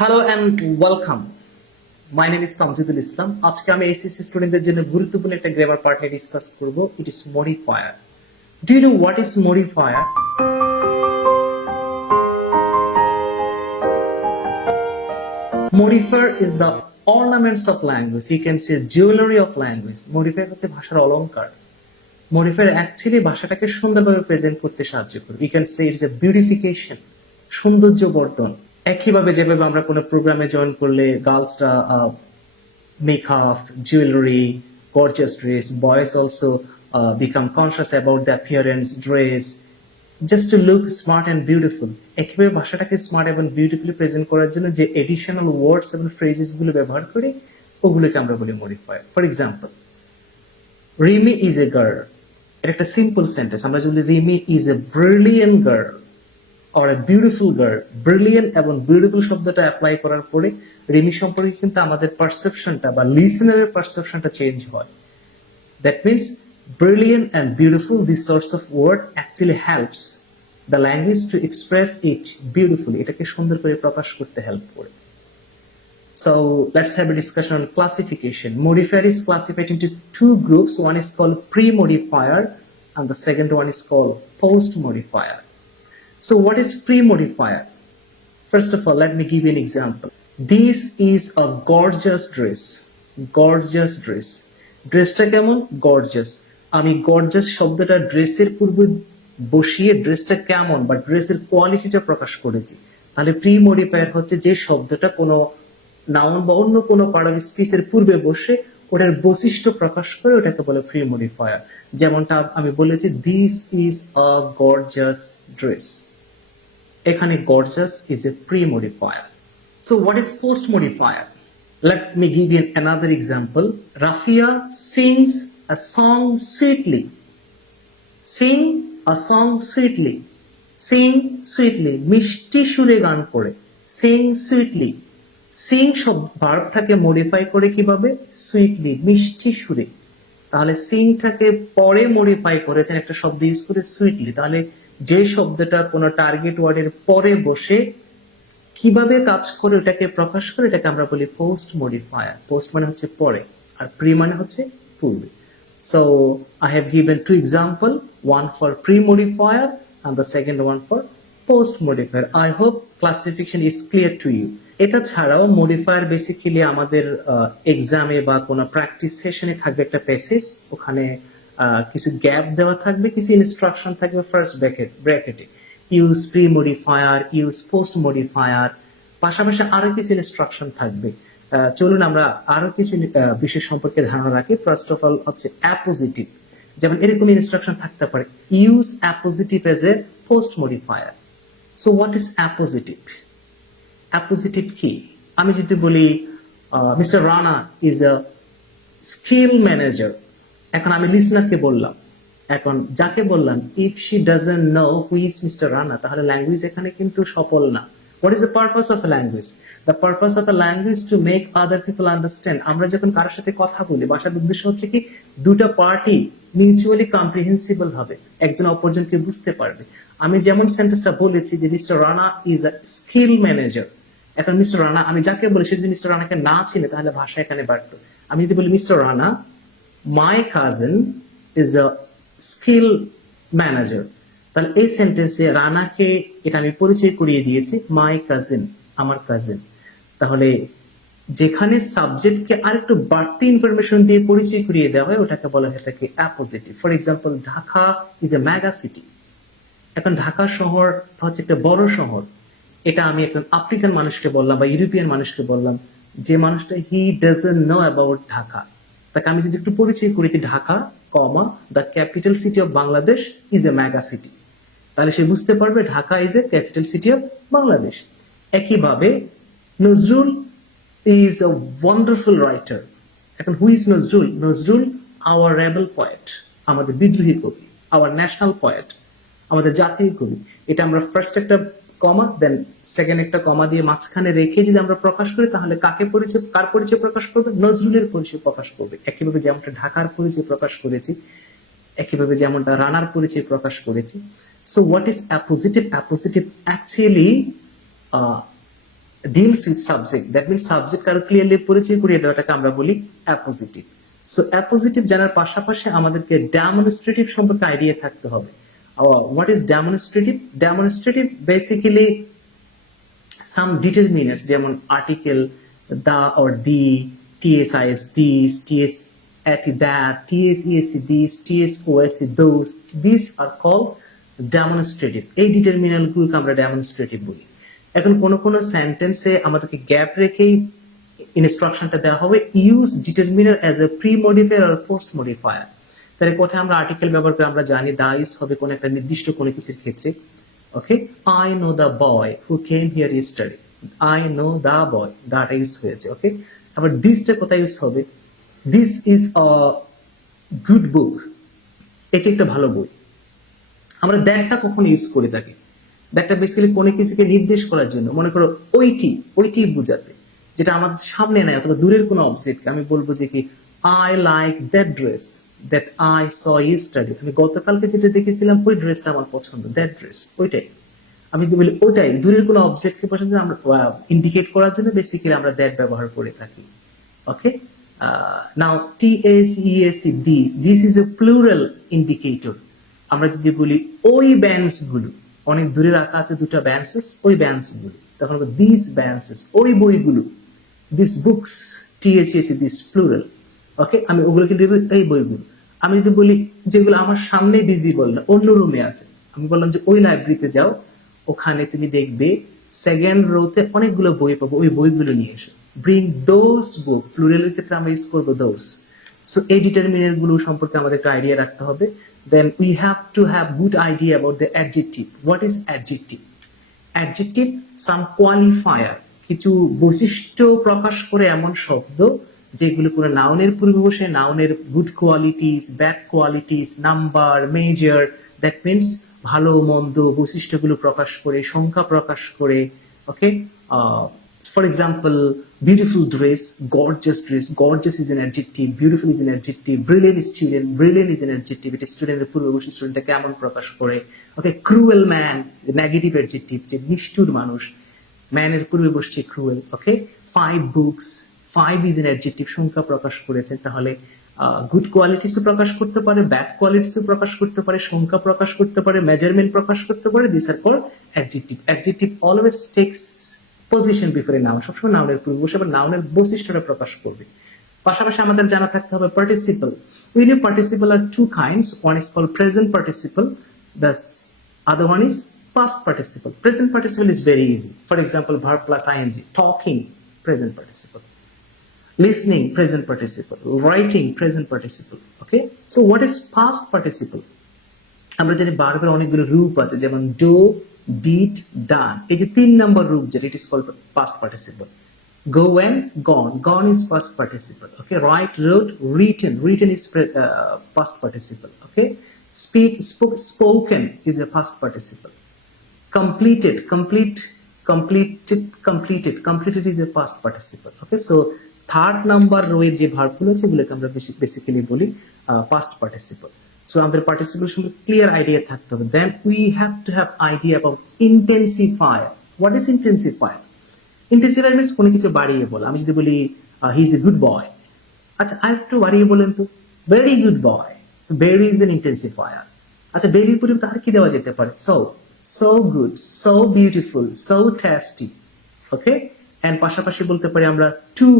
Hello and welcome. My name is Tamjidul Islam. আজকে আমি SSC স্টুডেন্টদের জন্য গুরুত্বপূর্ণ একটা গ্রামার পার্ট নিয়ে ডিসকাস করব। It is modifier. Do you know what is modifier? Modifier is the ornaments of language. You can say jewelry of language. Modifier হচ্ছে ভাষার অলংকার। মডিফায়ার অ্যাকচুয়ালি ভাষাটাকে সুন্দরভাবে প্রেজেন্ট করতে সাহায্য করে। You can say it's a beautification, সৌন্দর্য বর্ধন। একইভাবে যেভাবে আমরা কোনো প্রোগ্রামে জয়েন করলে গার্লসরা makeup, jewelry, gorgeous dress. Boys also become conscious about the appearance, dress, just to look smart and beautiful. একইভাবে ভাষাটাকে স্মার্ট এবং বিউটিফুলি প্রেজেন্ট করার জন্য যে এডিশনাল ওয়ার্ডস এবং ফ্রেজেস গুলো ব্যবহার করি ওগুলোকে আমরা বলি modifier. For example, Rimi is a girl. এটা একটা সিম্পল সেন্টেন্স। আমরা যদি Rimi is a brilliant girl or a beautiful girl, brilliant এবং বিউটিফুল শব্দটা অ্যাপ্লাই করার পরে রিমি সম্পর্কে কিন্তু আমাদের পারসেপশনটা বা লিসেনারের পারসেপশনটা চেঞ্জ হয়। That means brilliant and beautiful, these sorts of word actually helps the language to express it beautifully. এটাকে সুন্দর করে প্রকাশ করতে হেল্প করে। So let's have a discussion on classification. Modifier is classified into two groups. One is called pre-modifier and the second one is called post-modifier. So what is pre-modifier? First of all, let me give you an example. This is a gorgeous dress. Gorgeous dress. ড্রেসটা কেমন? Gorgeous. আমি gorgeous শব্দটা ড্রেসের পূর্বে বসিয়ে ড্রেসটা কেমন বা ড্রেসের কোয়ালিটিটা প্রকাশ করেছি। তাহলে প্রি মডিফায়ার হচ্ছে যে শব্দটা কোনো নাউন বা অন্য কোনো পার্ট অফ স্পিচের পূর্বে বসে ওটার বৈশিষ্ট্য প্রকাশ করে ওটাকে বলে প্রি মডিফায়ার। যেমনটা আমি বলেছি, this is a gorgeous dress. এখানে gorgeous is a pre-modifier. So what is post-modifier? Let me give you another example. Rafia sings a song sweetly. Sing a song sweetly. Sing sweetly. মিষ্টি সুরে গান করে। Sing sweetly. Sing ভার্বটাকে modify করে কিভাবে? Sweetly, মিষ্টি সুরে। তাহলে সিংটাকে পরে মডিফাই করেছেন একটা শব্দ ইউজ করে সুইটলি। তাহলে যে শব্দটা কোন টার্গেট ওয়ার্ডের পরে বসে কিভাবে কাজ করে ওটাকে প্রকাশ করে এটাকে আমরা বলি পোস্ট মডিফায়ার। পোস্ট মানে হচ্ছে পরে আর প্রি মানে হচ্ছে পূর্বে। So I have given to example, one for pre modifier and the second one for post modifier. I hope classification is clear to you. এটা ছাড়াও মডিফায়ার বেসিক্যালি আমাদের এক্সামে বা কোনো প্র্যাকটিস সেশনে থাকবে একটা প্যাসেজ। ওখানে কিছু গ্যাপ দেওয়া থাকবে, কিছু ইনস্ট্রাকশন থাকবে ফার্স্ট ব্র্যাকেটে, use pre modifier, use post modifier, পাশাপাশি আরো কিছু ইনস্ট্রাকশন থাকবে। চলুন আমরা আরো কিছু বিষয় সম্পর্কে ধারণা রাখি। ফার্স্ট অফ অল হচ্ছে অ্যাপোজিটিভ। যেমন এরকম ইনস্ট্রাকশন থাকতে পারে, use appositive as a post modifier. So what is appositive? Appositive কি? আমি যদি বলি mister Rana is a skill manager, এখন আমি লিসনারকে বললাম, এখন যাকে বললাম if she doesn't know who is mister Rana, তাহলে ল্যাঙ্গুয়েজ এখানে কিন্তু সফল না। What is the purpose of A language? The purpose of A language to make other people understand. আমরা যখন কারোর সাথে কথা বলি, ভাষার উদ্দেশ্য হচ্ছে কি দুটা পার্টি মিউচুয়ালি কম্প্রিহেন্সিবল হবে, একজন অপরজনকে বুঝতে পারবে। আমি যেমন সেন্টেন্সটা বলেছি যে mister Rana is a skill manager, এখন মিস্টার রানা আমি যাকে বলি সে যদি মিস্টার রানাকে না চিনে তাহলে ভাষা এখানে বাড়তো। আমি যদি বলি mister Rana my cousin is a skill manager, তাহলে এই সেন্টেন্সে রানাকে এটা আমি পরিচয় করিয়ে দিয়েছি, মাই কাজিন, আমার কাজিন। তাহলে যেখানে সাবজেক্টকে আরেকটু বাড়তি ইনফরমেশন দিয়ে পরিচয় করিয়ে দেওয়া হয় ওটাকে বলা হয় এটাকে appositive. For example, Dhaka is a mega city. এখন ঢাকা শহর হচ্ছে একটা বড় শহর, এটা আমি একজন আফ্রিকান মানুষকে বললাম বা ইউরোপিয়ান মানুষকে বললাম, যে মানুষটা he doesn't know about Dhaka, তাকে আমি যদি একটু পরিচয় করি Dhaka comma the capital city of Bangladesh is a mega city, তাহলে সে বুঝতে পারবে Dhaka is a capital city of Bangladesh. একইভাবে Nazrul is a wonderful writer. এখন who is Nazrul? Nazrul our rebel poet, আমাদের বিদ্রোহী কবি, আওয়ার ন্যাশনাল পয়েট, আমাদের জাতীয় কবি। এটা আমরা ফার্স্ট একটা কমা দেন সেকেন্ড একটা কমা দিয়ে মাঝখানে রেখে যদি আমরা প্রকাশ করি তাহলে কার পরিচয় প্রকাশ করবে? নজরুলের পরিচয় প্রকাশ করবে। একইভাবে যেমনটা ঢাকার পরিচয় প্রকাশ করেছি, একইভাবে যেমনটা রানার পরিচয় প্রকাশ করেছি। So what is appositive? Appositive actually deals with subject, that means subject কারো ক্লিয়ারলি পরিচয় করিয়ে দেওয়াটাকে আমরা বলি অ্যাপোজিটিভ। সো অ্যাপোজিটিভ জানার পাশাপাশি আমাদেরকে ডেমনস্ট্রেটিভ সম্পর্কে আইডিয়া থাকতে হবে। What is demonstrative? Demonstrative basically some determiner, যেমন article the or the, TSIS this, TS AT that, TSEAC this, TSOAC those, this are call demonstrative. এই ডিটারমিনাল গুলোকে আমরা ডেমনস্ট্রেটিভ বলি। এখন কোন কোন সেন্টেন্সে আমাদেরকে গ্যাপ রেখেই ইনস্ট্রাকশনটা দেওয়া হবে, use determiner as a pre modifier আর পোস্ট মডিফায়ার। তাহলে কোথায় আমরা আর্টিকেল ব্যবহার করে আমরা জানি দা ইজ হবে কোন একটা নির্দিষ্ট কোনো কিছুর ক্ষেত্রে। Okay, I know the boy who came here yesterday, I know the boy, দাটা ইউজ হয়েছে। ওকে, আবার দিসটা কোথায় ইউজ হবে? This is a good book, এটি একটা ভালো বই। আমরা দ্যাটটা কখন ইউজ করে থাকি? দ্যাটটা বেসিক্যালি কোনো কিছুকে নির্দেশ করার জন্য, মনে করো ওইটি বোঝাতে, যেটা আমাদের সামনে নাই অথবা দূরের কোনো অবজেক্ট। আমি বলবো যে কি, I like that dress that I saw yesterday, আমি গতকালকে যেটা দেখেছিলাম ওই ড্রেসটা আমার পছন্দ, দ্যাট ড্রেস, ওইটাই। আমি যদি বলি ওইটাই, দূরের কোনো অবজেক্টকে পছন্দ আমরা ইন্ডিকেট করার জন্য বেসিক্যালি আমরা দ্যাট ব্যবহার করে থাকি। Okay, now TSEAC this is a plural indicator. আমরা যদি বলি ওই ব্যান্ডস গুলো, অনেক দূরে রাখা আছে দুটো ব্যান্সেস, ওই ব্যান্ডস গুলো, তখন দিস ব্যান্সেস, ওই বইগুলো, দিস বুকস, টিএসইএসি দিস প্লুরাল। ওকে, আমি ওগুলোকে এই বইগুলো। আমি যদি বলি যেগুলো আমার সামনে ভিজিবল না, অন্য রুমে আছে, আমি বললাম যে ওই লাইব্রেরিতে যাও, ওখানে তুমি দেখবে সেকেন্ড রোতে অনেকগুলো বই পাবো, ওই বইগুলো নিয়ে এসো। ব্রিং দোজ বুক, প্লুরালের ক্ষেত্রে আমরা ইউজ করবো দোজ। সো এই ডিটারমিনার গুলো সম্পর্কে আমাদের একটা আইডিয়া রাখতে হবে। Then we have to have good idea about the adjective. What is adjective? Adjective, some qualifier, কিছু বৈশিষ্ট্য প্রকাশ করে এমন শব্দ যেগুলো কোনো নাউনের পূর্বে বসে, নাউনের good qualities, bad qualities, number, measure, that means ভালো মন্দ বৈশিষ্ট্যগুলো প্রকাশ করে, সংখ্যা প্রকাশ করে। ওকে, for example, beautiful dress, gorgeous dress, gorgeous is an adjective, beautiful is an adjective, brilliant student, brilliant is an adjective, এটা স্টুডেন্টের পূর্ববর্তী স্টুডেন্টটা কেমন প্রকাশ করে। ওকে, cruel man, নেগেটিভ অ্যাডজেক্টিভ, যে নিষ্ঠুর মানুষ, ম্যানের পূর্বে বসছে cruel. Okay, 5 books, 5 is an adjective, সংখ্যা প্রকাশ করেছেন, তাহলে গুড কোয়ালিটিসও প্রকাশ করতে পারে, ব্যাড কোয়ালিটিসও প্রকাশ করতে পারে, সংখ্যা প্রকাশ করতে পারে, মেজারমেন্ট প্রকাশ করতে পারে। This are called adjective. Adjective always takes position before noun, সবসময় নাউনের পূর্বে বসে আবার নাউনের বৈশিষ্ট্যটা প্রকাশ করবে। পাশাপাশি আমাদের জানা থাকতে হবে participle. We know participle are two kinds. One is called present participle. The other one is past participle. Present participle is very easy. For example, verb plus ing. Talking, present participle. Listening, present participle. Writing, present participle. Okay? So what is past participle? আমরা জানি ভার্বের অনেকগুলো রূপ আছে, যেমন do, did, ডান। এই যে 3 number রূপ যেটা, it is called past participle. Go and gone, gone is past participle. Okay, write, wrote, written, written is past participle. Okay, speak, spoke, spoken is a past participle. Completed, completed is a past participle. Okay, so third number রোয়ের যে ভার্বগুলো আছে সেগুলোকে আমরা basically বলি past participle. So আমাদের participle সম্পর্কে clear idea থাকতে হবে। Then we have to have idea about intensifier. What is intensifier? Intensifier means কোনো কিছু বাড়িয়ে বলা। আমি যদি বলি he is a good boy, আচ্ছা আর একটু বাড়িয়ে বলেন তো, very good boy. So very is an intensifier. আচ্ছা, ভেরির পরিবর্তে আর কি দেওয়া যেতে পারে? so good, so beautiful, so tasty. Okay, and পাশাপাশি বলতে পারি আমরা too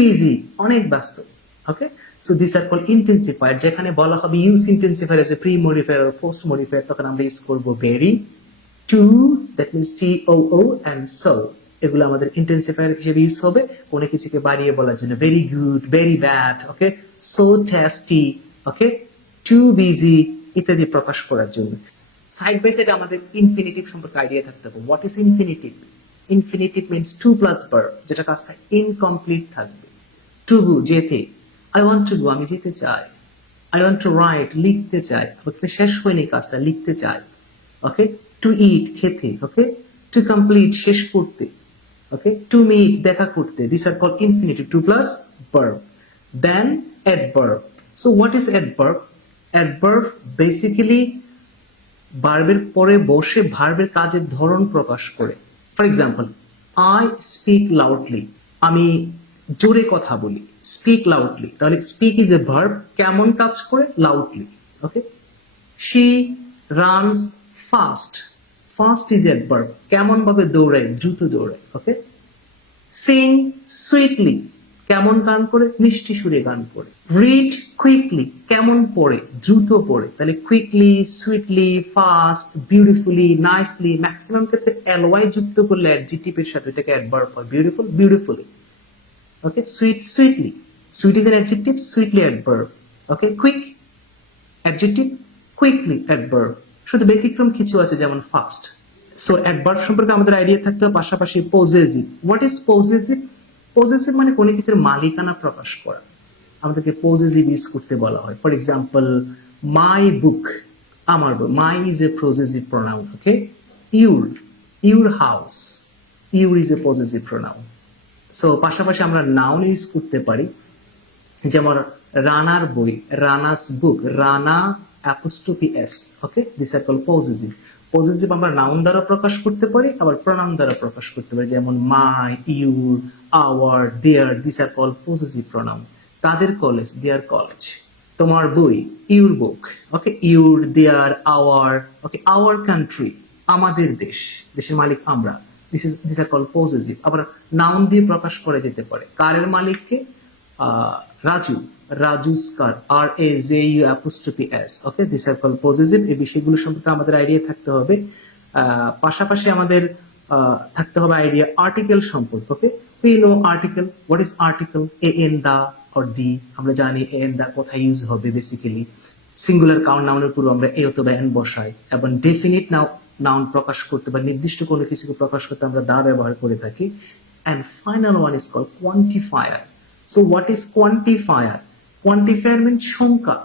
busy, অনেক ব্যস্ত। Okay, so this are called intensifier. যেখানে বলা হবে use intensifier as a pre modifier or post modifier, তখন আমরা ইউজ করব very, too, that means too, and so, এগুলো আমাদের ইন্টেন্সিফায়ার হিসেবে ইউজ হবে কোনো কিছুকে বাড়িয়ে বলার জন্য। Very good, very bad, okay, so tasty, okay, too busy ইত্যাদি প্রকাশ করার জন্য। সাইড বাই সাইড আমাদের ইনফিনিটিভ সম্পর্কে আইডিয়া থাকতে হবে। What is infinitive? Infinitive means to plus verb, যেটা কাজটা ইনকমপ্লিট থাকবে। টু গো, যেতে, আই ওয়ান্ট টু গো, আমি যেতে চাই। আই ওয়ান্ট টু রাইট, লিখতে চাই, শেষ হয়নি কাজটা, লিখতে চাই। ওকে, টু ইট, খেতে। ওকে, টু কমপ্লিট, শেষ করতে। ওকে, টু মিট, দেখা করতে। This are called infinitive, to plus verb. Then adverb. So what is adverb? Adverb basically ভার্বের পরে বসে ভার্বের কাজের ধরন প্রকাশ করে। For example, I speak loudly, আমি জোরে কথা বলি, স্পিক লাউডলি, তাহলে স্পিক ইজ এ ভার্ব, কেমন কাজ করে, loudly, okay. She runs fast, fast is a verb, কেমন ভাবে দৌড়ায়, দ্রুত দৌড়ায়, ওকে। সিং সুইটলি, কেমন গান করে, মিষ্টি সুরে গান করে। রিড কুইকলি, কেমন পড়ে, দ্রুত পড়ে, তাহলে quickly, sweetly, fast, beautifully, nicely, maximum ক্ষেত্রে এলওয়াই যুক্ত করলে অ্যাডজেক্টিভের সাথে এটাকে অ্যাডভার্ব হয়, beautiful, beautifully, okay. Sweet, sweetly, sweet is an adjective, sweetly adverb, okay. Quick adjective, quickly adverb, শুধু ব্যতিক্রম কিছু আছে যেমন ফাস্ট। সো অ্যাডভার্ব সম্পর্কে আমাদের আইডিয়া থাকতে হবে, পাশাপাশি possessive. What is possessive? Possessive মানে কোনো কিছুর মালিকানা প্রকাশ করা, আমাদেরকে পজেসিভ ইউজ করতে বলা হয়। ফর এক্সাম্পল, মাই বুক, আমার বই, my is a possessive pronoun, okay. Your, your house, your is a possessive pronoun. So পাশাপাশি আমরা নাউন ইউজ করতে পারি, যেমন রানার বই, Rana's book, Rana apostrophe s, okay, this are call possessive. Possessive আমরা নাউন দ্বারা প্রকাশ করতে পারি, আবার প্রোনাউন দ্বারা প্রকাশ করতে পারি, যেমন my, your, our, their, this are call possessive pronoun. তাদের কলেজ, দেয়ার কলেজ। তোমার বই, your book, okay. Your, their, our, okay. Our country, আমাদের দেশ, দেশের মালিক আমরা, দিস আর কল পজেসিভ। আবার নাউন দিয়ে প্রকাশ করা যেতে পারে, কারের মালিককে, Raju, Raju's car, R A J U apostrophe s, okay. This are call possessive. এই বিষয়গুলো সম্পর্কে আমাদের আইডিয়া থাকতে হবে। পাশাপাশি আমাদের থাকতে হবে আইডিয়া আর্টিকেল সম্পর্কে, okay. We know article, what is article, a an the or the, আমরা জানি এ এন দা কোথায় ইউজ হবে বেসিক্যালি। সিঙ্গুলার কাউন্ট নাউনের পূর্বে আমরা এ অথবা এন বসাই, এবং ডেফিনিট নাউন প্রকাশ করতে বা নির্দিষ্ট কোনো কিছুকে প্রকাশ করতে আমরা দা ব্যবহার করে থাকি। And final one is called quantifier. So what is quantifier? Quantifier means সংখ্যা।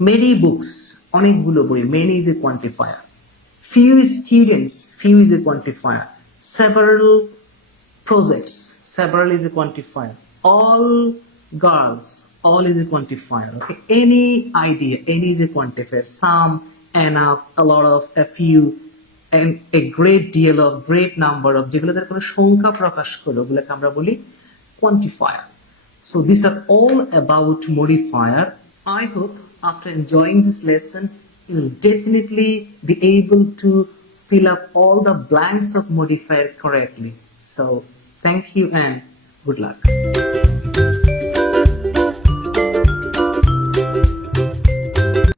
Many books, অনেকগুলো বই, many is a quantifier. Few students, few is a quantifier. Several projects, several is a quantifier. All girls, all is a quantifier, okay. Any idea, any is a quantifier. Some, enough, a lot of, a few, and a great deal of, great number of, যেগুলো দ্বারা কোনো সংখ্যা প্রকাশ করে ওগুলোকে আমরা বলি quantifier. So these are all about modifier. I hope after enjoying this lesson you will definitely be able to fill up all the blanks of modifier correctly. So thank you and good luck.